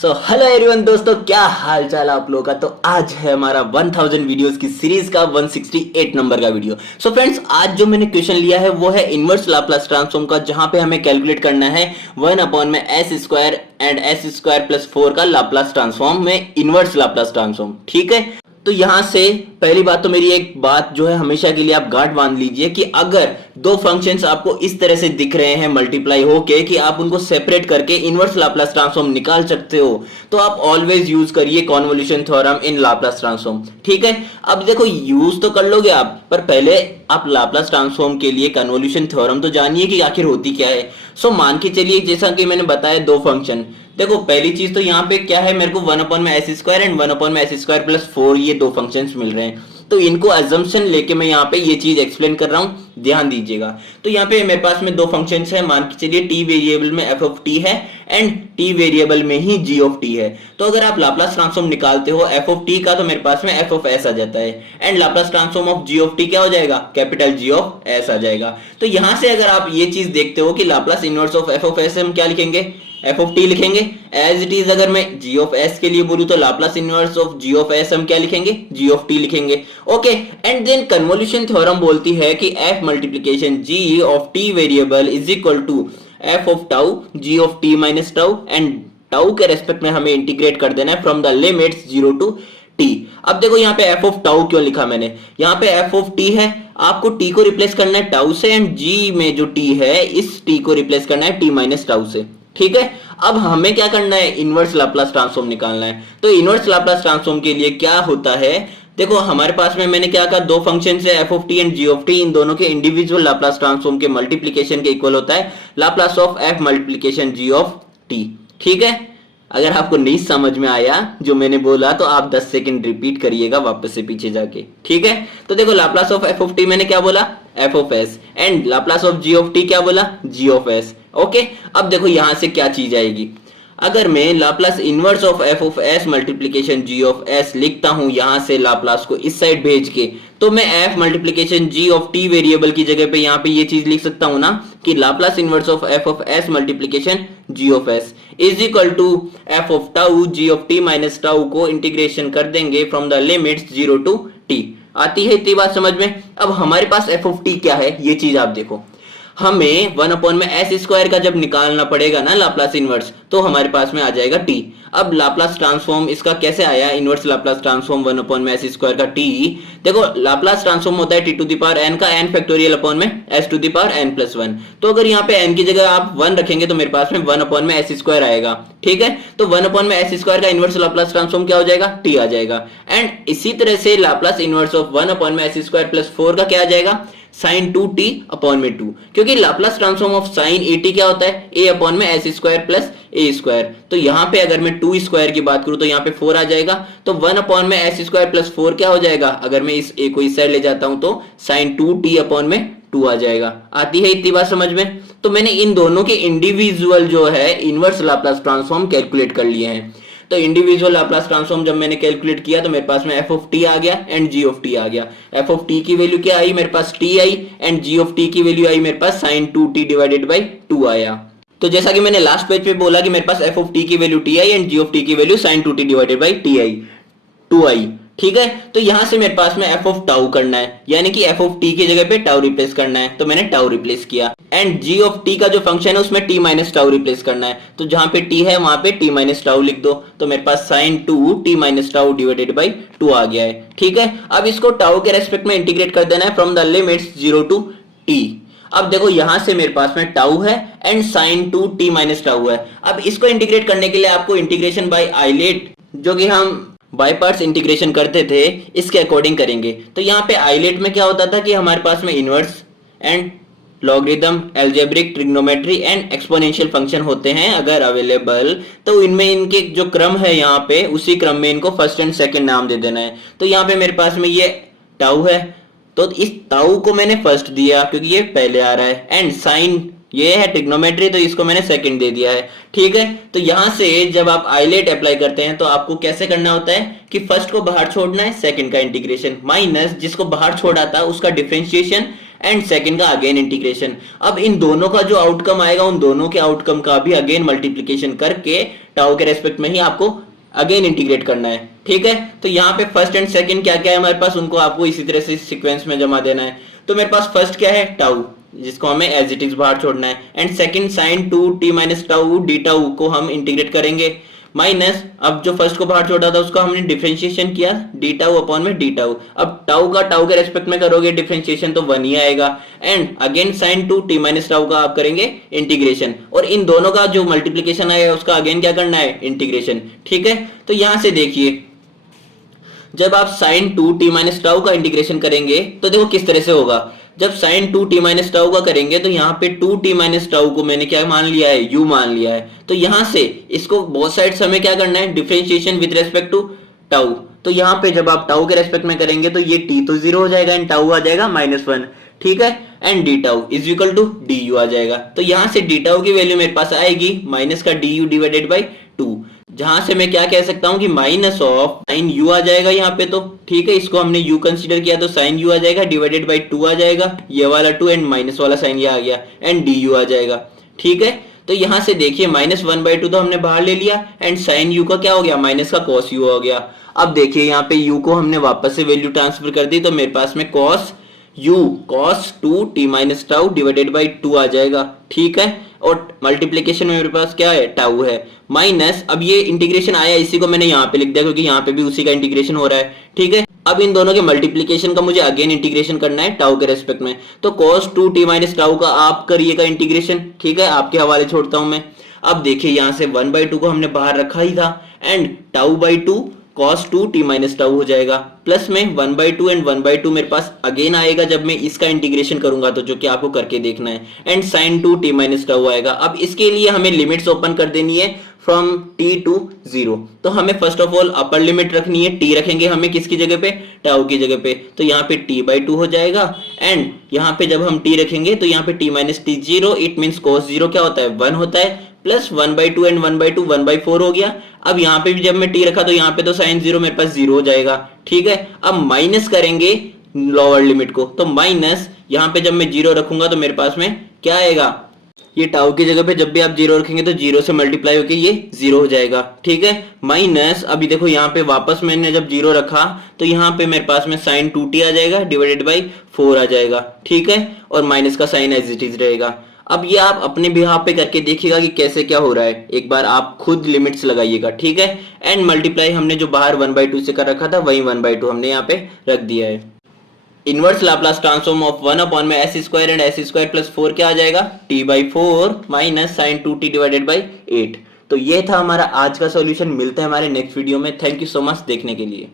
Hello everyone दोस्तों, क्या हाल चाल आप लोगों का। तो आज है हमारा 1000 वीडियोस की सीरीज का 168 नंबर का वीडियो। फ्रेंड्स, आज जो मैंने क्वेश्चन लिया है वो है इनवर्स लाप्लास ट्रांसफॉर्म का, जहां पे हमें कैलकुलेट करना है 1 अपॉन में S square and S square plus 4 का लाप्लास ट्रांसफॉर्म में इनवर्स लाप्लास ट्रांसफॉर्म। ठीक है, तो यहां से पहली बात तो मेरी एक बात जो है हमेशा के लिए आप गांठ बांध लीजिए कि अगर दो फंक्शंस आपको इस तरह से दिख रहे हैं मल्टीप्लाई होके कि आप उनको सेपरेट करके इनवर्स लाप्लास ट्रांसफॉर्म निकाल सकते हो, तो आप ऑलवेज यूज करिए convolution theorem in Laplace transform. ठीक है, अब देखो यूज तो कर लोगे आप, पर पहले आप लाप्लास ट्रांसफॉर्म के लिए कन्वोल्यूशन थ्योरम तो जानिए कि आखिर होती क्या है। मान के चलिए, जैसा कि मैंने बताया दो फंक्शन, देखो पहली चीज तो यहाँ पे क्या है, मेरे को 1 अपॉन में एस स्क्वायर एंड 1 अपॉन में एस स्क्वायर प्लस 4 ये दो फंक्शंस मिल रहे हैं। तो इनको अजम्पशन लेके मैं यहाँ पे ये चीज एक्सप्लेन कर रहा हूँ, ध्यान दीजिएगा। तो यहाँ पे मेरे पास में दो फंक्शंस है, मान के चलिए टी वेरिएबल में एफ ऑफ टी है एंड टी वेरिएबल में ही जी ऑफ टी है। तो अगर आप लाप्लास ट्रांसफॉर्म निकालते हो एफ ऑफ टी का, तो मेरे पास में एफ ऑफ एस आ जाता है and Laplace transform of G of T क्या हो जाएगा, कैपिटल जी ऑफ एस आ जाएगा। तो यहां से अगर आप ये चीज देखते हो कि Laplace inverse of F of S हम क्या लिखेंगे, एफ ऑफ टी लिखेंगे। एज इट इज अगर मैं जी ऑफ एस के लिए बोलूं तो Laplace inverse of G of S हम क्या लिखेंगे, जी ऑफ टी लिखेंगे। Okay, and then convolution theorem बोलती है कि F multiplication G of T variable is equal to F of tau G of T minus tau, and tau के respect में हमें इंटीग्रेट कर देना है from the limits 0 to T. अब देखो यहाँ पे एफ ऑफ टाउ क्यों लिखा मैंने, यहाँ पे एफ ऑफ टी है, आपको टी को रिप्लेस करना है टाउ से एंड जी में जो टी है इस टी को रिप्लेस करना है टी माइनस टाउ से। ठीक है, अब हमें क्या करना है, इनवर्स लाप्लास ट्रांसफॉर्म निकालना है। तो इनवर्स लाप्लास ट्रांसफॉर्म के लिए क्या होता है, देखो हमारे पास में मैंने क्या कहा, दो फंक्शन है F of T and G of T, इन दोनों के इंडिविजुअल लाप्लास ट्रांसफॉर्म के मल्टीप्लीकेशन के इक्वल होता है Laplace of F multiplication G of T. ठीक है, अगर आपको नहीं समझ में आया जो मैंने बोला तो आप 10 सेकंड रिपीट करिएगा वापस से पीछे जाके। ठीक है, तो देखो Laplace of F of T मैंने क्या बोला, F of S, and Laplace of G of T क्या बोला, जी ऑफ एस। ओके, अब देखो यहां से क्या चीज आएगी, अगर मैं Laplace inverse of F of S multiplication G of S लिखता हूं यहां से लाप्लास को इस साइड भेज के, तो मैं F multiplication G of T variable की जगह पे यहां पे ये चीज लिख सकता हूं ना कि Laplace inverse of S multiplication G of S is equal to F of tau G of T minus tau को इंटीग्रेशन कर देंगे from the limits 0 to T. आती है इतनी बात समझ में। अब हमारे पास एफ ऑफ टी क्या है ये चीज आप देखो, हमें 1 अपॉन में एस स्क्वायर का जब निकालना पड़ेगा ना लाप्लास इनवर्स, तो हमारे पास में आ जाएगा टी। अब लाप्लास ट्रांसफॉर्म इसका कैसे आया, इनवर्स लाप्लास ट्रांसफॉर्म 1 अपॉन में एस स्क्वायर का टी। देखो लाप्लास ट्रांसफॉर्म होता है T to the power N का एन फैक्टोरियल अपॉन में S to the power N plus 1। तो अगर यहाँ पे एन की जगह आप 1 रखेंगे तो मेरे पास में 1 अपॉन में एस स्क्वायर आएगा। ठीक है, तो 1 अपॉन में एस स्क्वायर का इनवर्स लाप्लास ट्रांसफॉर्म क्या हो जाएगा, टी आ जाएगा। एंड इसी तरह से लाप्लास इनवर्स ऑफ 1 अपॉन में एस स्क्वायर प्लस 4 का क्या आ जाएगा, sin 2t अपॉन में 2, क्योंकि Laplace transform of sin at क्या होता है, a अपॉन में एस स्क्वायर प्लस ए स्क्वायर। तो यहाँ पे अगर मैं 2 स्क्वायर की बात करूं तो यहाँ पे 4 आ जाएगा, तो 1 अपॉन में एस स्क्वायर प्लस 4 क्या हो जाएगा, अगर मैं इस a को इस साइड ले जाता हूं तो sin 2t अपॉन में 2 आ जाएगा। आती है इतनी बात समझ में। तो मैंने इन दोनों के इंडिविजुअल जो है इनवर्स लाप्लास ट्रांसफॉर्म कैलकुलेट कर लिए हैं। तो इंडिविजुअल लाप्लास ट्रांसफॉर्म जब मैंने कैलकुलेट किया तो मेरे पास में एफ ऑफ टी आ गया एंड जी ऑफ टी आ गया। एफ ऑफ टी की वैल्यू क्या आई, मेरे पास टी आई, एंड जी ऑफ टी की वैल्यू आई मेरे पास साइन 2t डिवाइडेड बाई 2 आया। तो जैसा कि मैंने लास्ट पेज पे बोला कि मेरे पास एफ ऑफ टी की वैल्यू टी आई एंड जी ऑफ टी की value sine 2t divided by T आई 2 आई। ठीक है, तो यहां से मेरे पास में एफ ऑफ टाउ करना है, यानी कि एफ ऑफ टी की जगह पे टाउ रिप्लेस करना है, तो मैंने टाउ रिप्लेस किया। एंड जी ऑफ टी का जो फंक्शन है उसमें टी माइनस टाउ रिप्लेस करना है, तो जहां पे टी है वहां पे टी माइनस टाउ लिख दो, तो मेरे पास sine 2t minus tau divided by 2 आ गया है। ठीक है, अब इसको टाउ के रेस्पेक्ट में इंटीग्रेट कर देना है from the limits 0 to T. अब देखो यहां से मेरे पास में टाउ है and sign 2t minus tau है। अब इसको इंटीग्रेट करने के लिए आपको इंटीग्रेशन बाय आइलेट, जो कि हम बाय पार्ट्स इंटीग्रेशन करते थे, इसके अकॉर्डिंग करेंगे। तो यहाँ पे आइलेट में क्या होता था कि हमारे पास में inverse and logarithm, algebraic, trigonometry and exponential function होते हैं अगर अवेलेबल, तो इनमें इनके जो क्रम है यहाँ पे उसी क्रम में इनको फर्स्ट एंड सेकंड नाम दे देना है। तो यहाँ पे मेरे पास में ये टाउ है, तो इस टाउ को मैंने फर्स्ट दिया क्योंकि ये पहले आ रहा है, एंड साइन ये है ट्रिग्नोमेट्री, तो इसको मैंने सेकंड दे दिया है। ठीक है, तो यहां से जब आप आइलेट अप्लाई करते हैं तो आपको कैसे करना होता है कि फर्स्ट को बाहर छोड़ना है, सेकंड का इंटीग्रेशन, माइनस जिसको बाहर छोड़ा था उसका डिफरेंशिएशन, एंड सेकंड का अगेन इंटीग्रेशन। अब इन दोनों का जो आउटकम आएगा उन दोनों के आउटकम का भी अगेन मल्टीप्लीकेशन करके टाउ के रेस्पेक्ट में ही आपको अगेन इंटीग्रेट करना है। ठीक है, तो यहाँ पे फर्स्ट एंड सेकंड क्या क्या है हमारे पास, उनको आपको इसी तरह से सीक्वेंस में जमा देना है। तो मेरे पास फर्स्ट क्या है, टाउ, जिसको हमें एज इट इज बाहर छोड़ना है, and second sine 2t minus tau D tau को हम इंटीग्रेट करेंगे, माइनस अब जो फर्स्ट को बाहर छोड़ा था उसका हमने डिफरेंशिएशन किया डी टाउ अपॉन में डी टाउ। अब टाउ का टाउ के रेस्पेक्ट में करोगे डिफरेंशिएशन तो 1 ही आएगा, and again sine 2t minus tau का आप करेंगे इंटीग्रेशन, और इन दोनों का जो मल्टीप्लीकेशन आएगा उसका अगेन क्या करना है, इंटीग्रेशन। ठीक है, तो यहां से देखिए जब आप साइन 2t माइनस टाउ का इंटीग्रेशन करेंगे तो देखो किस तरह से होगा। जब साइन 2t माइनस टाउ का करेंगे तो यहाँ पे 2t माइनस टाउ को मैंने क्या मान लिया है, u मान लिया है। तो यहां से इसको बोथ साइड्स हमें क्या करना है, differentiation with respect to tau. तो यहाँ पे जब आप टाउ के रेस्पेक्ट में करेंगे तो ये t तो 0 हो जाएगा एंड टाउ आ जाएगा -1। ठीक है, and D tau is equal to D U आ जाएगा। तो यहां से डी टाउ की वैल्यू मेरे पास आएगी माइनस का डी यू डिवाइडेड बाई 2, जहां से मैं क्या कह सकता हूं कि माइनस ऑफ साइन यू आ जाएगा यहाँ पे। तो ठीक है, इसको हमने u कंसीडर किया तो साइन u आ जाएगा डिवाइडेड बाई 2 आ जाएगा, ये वाला 2 एंड माइनस वाला साइन ये आ गया एंड डी यू आ जाएगा। ठीक है, तो यहां से देखिए -1/2 तो हमने बाहर ले लिया एंड साइन u का क्या हो गया, माइनस का cos u हो गया। अब देखिए यहाँ पे u को हमने वापस से वैल्यू ट्रांसफर कर दी तो मेरे पास में cos u cos 2t minus tau divided by 2 आ जाएगा। ठीक है, और मल्टीप्लीकेशन में मेरे पास क्या है, टाउ है, माइनस अब ये इंटीग्रेशन आया इसी को मैंने यहाँ पे लिख दिया क्योंकि यहाँ पे भी उसी का इंटीग्रेशन हो रहा है। ठीक है, अब इन दोनों के मल्टीप्लीकेशन का मुझे अगेन इंटीग्रेशन करना है टाउ के रेस्पेक्ट में, तो cos 2t माइनस टाउ का आप करिएगा इंटीग्रेशन। ठीक है, आपके हवाले छोड़ता हूं मैं। अब देखिए यहाँ से 1/2 को हमने बाहर रखा ही था and tau by 2 cos 2t minus tau हो जाएगा, प्लस में 1/2 एंड 1/2 मेरे पास अगेन आएगा जब मैं इसका इंटीग्रेशन करूंगा, तो जो कि आपको करके देखना है, and sin 2t minus tau आएगा। अब इसके लिए हमें लिमिट्स ओपन कर देनी है फ्रॉम t टू 0। तो हमें first of all upper limit रखनी है, t रखेंगे हमें किसकी जगह पे, टाउ की जगह पे, तो यहाँ पे t/2 हो जाएगा, एंड यहाँ पे जब हम t रखेंगे तो यहाँ पे t minus t 0, it means cos 0 क्या होता है, 1 होता है, प्लस 1/2 एंड 1/2 1/4 हो गया। अब यहाँ पे भी जब मैं t रखा तो यहाँ पे तो साइन 0 मेरे पास 0 हो जाएगा। ठीक है, अब माइनस करेंगे लोअर लिमिट को, तो माइनस यहाँ पे जब मैं 0 रखूंगा तो मेरे पास में क्या आएगा, ये टाउ की जगह पे जब भी आप 0 रखेंगे तो 0 से मल्टीप्लाई होके ये 0 हो जाएगा। ठीक है, माइनस अभी देखो यहाँ पे वापस मैंने जब 0 रखा तो यहाँ पे मेरे पास में साइन 2t आ जाएगा डिवाइडेड बाई 4 आ जाएगा। ठीक है, और माइनस का साइन एज इट इज रहेगा। अब ये आप अपने बिहाफ पे करके देखिएगा कि कैसे क्या हो रहा है, एक बार आप खुद लिमिट्स लगाइएगा। ठीक है, एंड मल्टीप्लाई हमने जो बाहर 1/2 से कर रखा था वही 1/2 हमने यहाँ पे रख दिया है। Inverse Laplace transform of 1 upon में s square and s square plus 4 क्या आ जाएगा, t/4 minus sign 2t divided by 8। तो ये था हमारा आज का सॉल्यूशन। मिलते हैं हमारे नेक्स्ट वीडियो में। थैंक यू सो मच देखने के लिए।